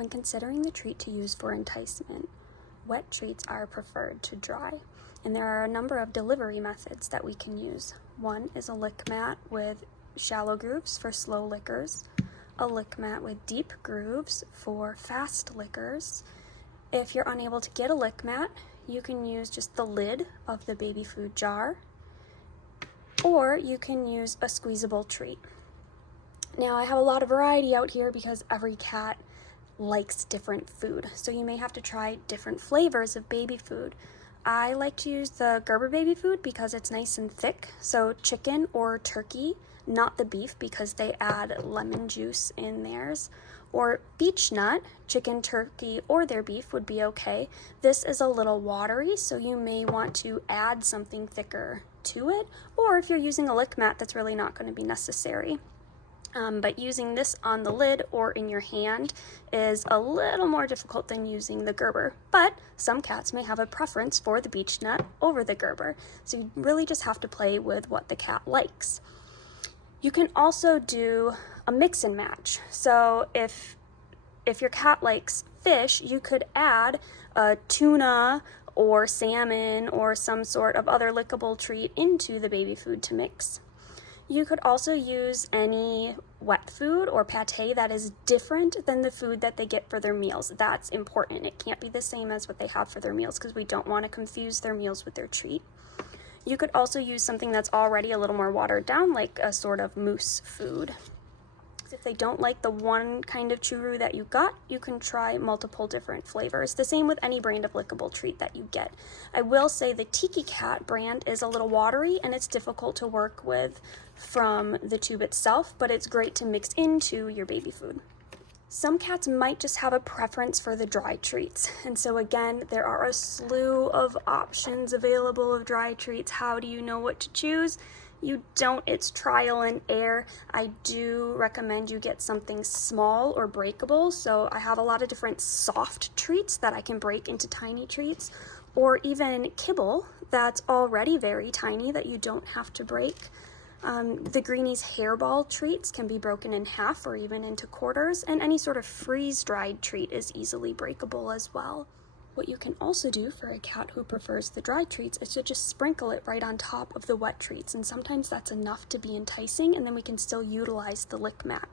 When considering the treat to use for enticement, wet treats are preferred to dry, and there are a number of delivery methods that we can use. One is a lick mat with shallow grooves for slow lickers, a lick mat with deep grooves for fast lickers. If you're unable to get a lick mat, you can use just the lid of the baby food jar, or you can use a squeezable treat. Now, I have a lot of variety out here because every cat likes different food, so you may have to try different flavors of baby food. I like to use the Gerber baby food because it's nice and thick, so chicken or turkey, not the beef because they add lemon juice in theirs, or beech nut, chicken, turkey, or their beef would be okay. This is a little watery, so you may want to add something thicker to it, or if you're using a lick mat, that's really not going to be necessary. But using this on the lid or in your hand is a little more difficult than using the Gerber. But some cats may have a preference for the beech nut over the Gerber, so you really just have to play with what the cat likes. You can also do a mix and match. So if your cat likes fish, you could add a tuna or salmon or some sort of other lickable treat into the baby food to mix. You could also use any wet food or pate that is different than the food that they get for their meals. That's important. It can't be the same as what they have for their meals because we don't want to confuse their meals with their treat. You could also use something that's already a little more watered down, like a sort of mousse food. If they don't like the one kind of churu that you got, you can try multiple different flavors. The same with any brand of lickable treat that you get. I will say the Tiki Cat brand is a little watery and it's difficult to work with from the tube itself, but it's great to mix into your baby food. Some cats might just have a preference for the dry treats, and so again, there are a slew of options available of dry treats. How do you know what to choose? You don't, it's trial and error. I do recommend you get something small or breakable. So I have a lot of different soft treats that I can break into tiny treats, or even kibble that's already very tiny that you don't have to break. The Greenies hairball treats can be broken in half or even into quarters, and any sort of freeze-dried treat is easily breakable as well. What you can also do for a cat who prefers the dry treats is to just sprinkle it right on top of the wet treats, and sometimes that's enough to be enticing, and then we can still utilize the lick mat.